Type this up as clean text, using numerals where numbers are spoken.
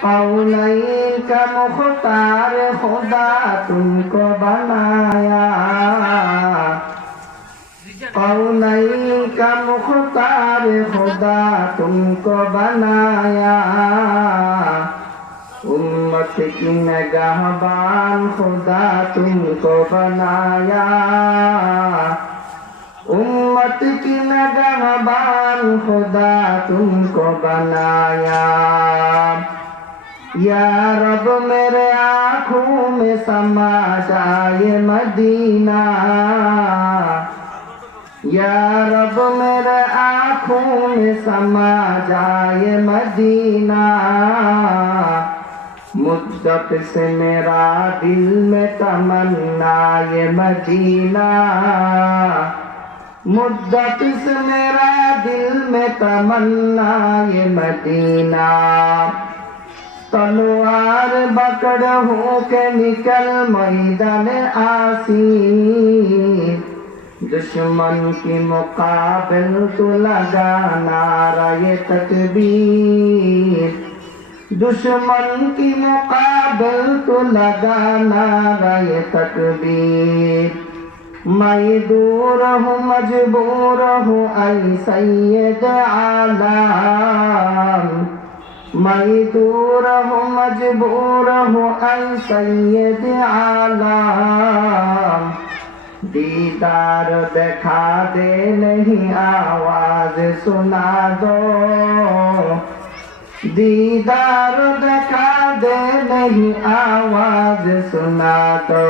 कौनैन का मुख्तार खुदा तुमको बनाया, कौनैन का मुख्तार खुदा तुमको बनाया, उम्मत की निगाहबान खुदा तुमको बनाया, उम्मत की निगाहबान खुदा तुमको बनाया। या रब मेरे आँखों में समा जाए मदीना, या रब मेरे आँखों में समा जाए मदीना, मुद्दत से मेरा दिल में तमन्ना ये मदीना, मुद्दत से मेरा दिल में तमन्ना ये मदीना। तलवार पकड़ हो के निकल मैदान आसी, दुश्मन की मुकाबिल तो लगा नारे तकबीर, दुश्मन की मुकाबिल तो लगा नारे तकबीर। मैं दूर हूँ मजबूर हूँ ऐ सैयद आलम, मैं दूर हूँ मजबूर हूँ ऐ सैयद आलम, दीदार दिखा दे नहीं आवाज सुना दो, दीदार दिखा दे नहीं आवाज सुना दो।